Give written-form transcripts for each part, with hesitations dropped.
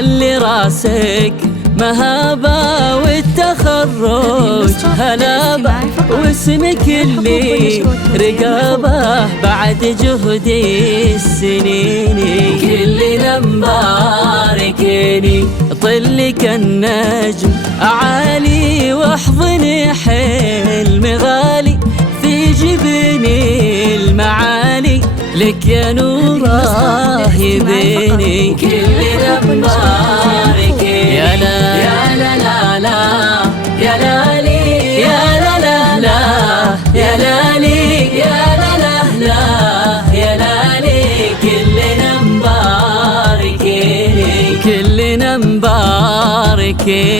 علي راسك مهابة والتخرج هلابة، واسمك اللي رقابه بعد جهد السنين. كلنا مباركيني طلك النجم عالي، واحضني حلم غالي في جبني المعالي، لك يا نوره يبيني. كلنا مباركين يا لا يا لا لا لا يا لالي يا لا لا لا يا لالي يا لا لا لا يا لالي. كلنا مباركيني كلنا مباركيني.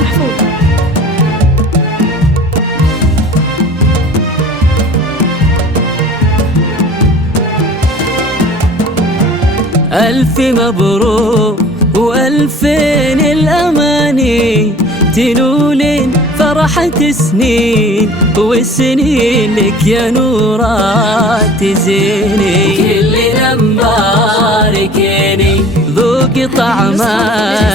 محفوظة. ألف مبروك وألفين الأماني، تنولين فرحة سنين والسنين لك يا نورات زيني. كلنا مباركيني ذوقي طعم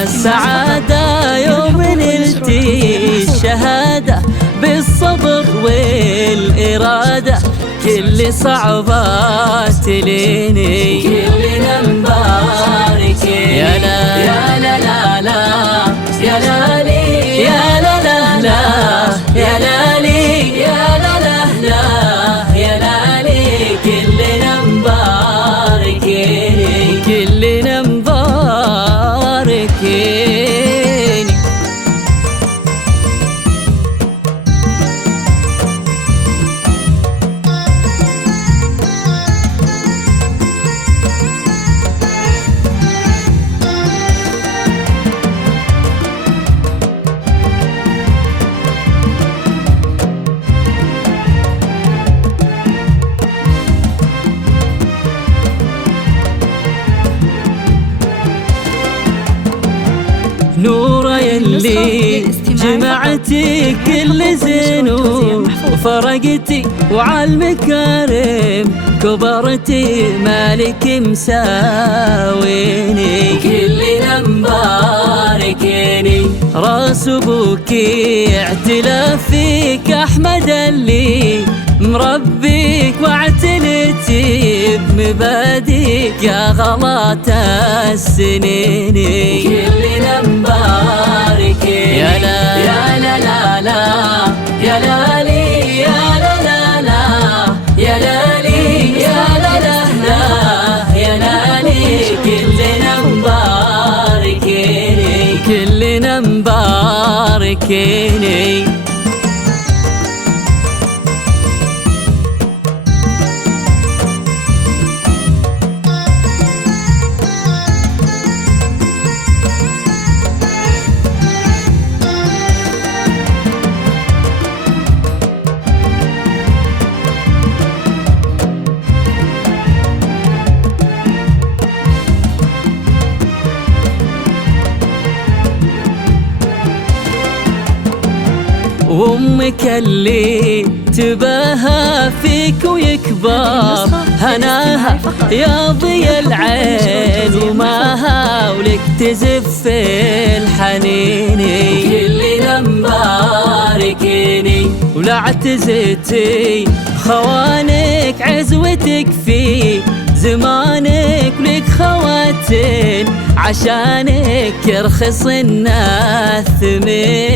السعادة يوم نلتي الشهادة، بالصبر والإرادة كل صعبات ليني. كلنا مباركين يا لا يا لا لا لا يا لالي يا لا لا لا يا لالي يا لا لا لا يا لالي. كلنا مباركين كلنا مباركين. نورة يلي جمعتي كل زينو وفرقتي وعالمكارم كبرتي مالك مساويني. كلنا مباركيني راس ابوكي اعتلى فيك احمد اللي مربيك، واعتلتي بمباديك يا غلط السنين. كلنا مباركين يا لا يا لا لا لا يا لالي يا لا لا لا يا لالي يا لا لا لا يا لالي. كلنا مباركين كلنا مباركين. وامك اللي تباهى فيك ويكبر هناها يا ضي العين وماها، ولك تزف الحنين. كلنا مباركيني ولا اعتزتي خوانك عزوتك في زمانك، ولك خواتين عشانك يرخص الناس ثمين.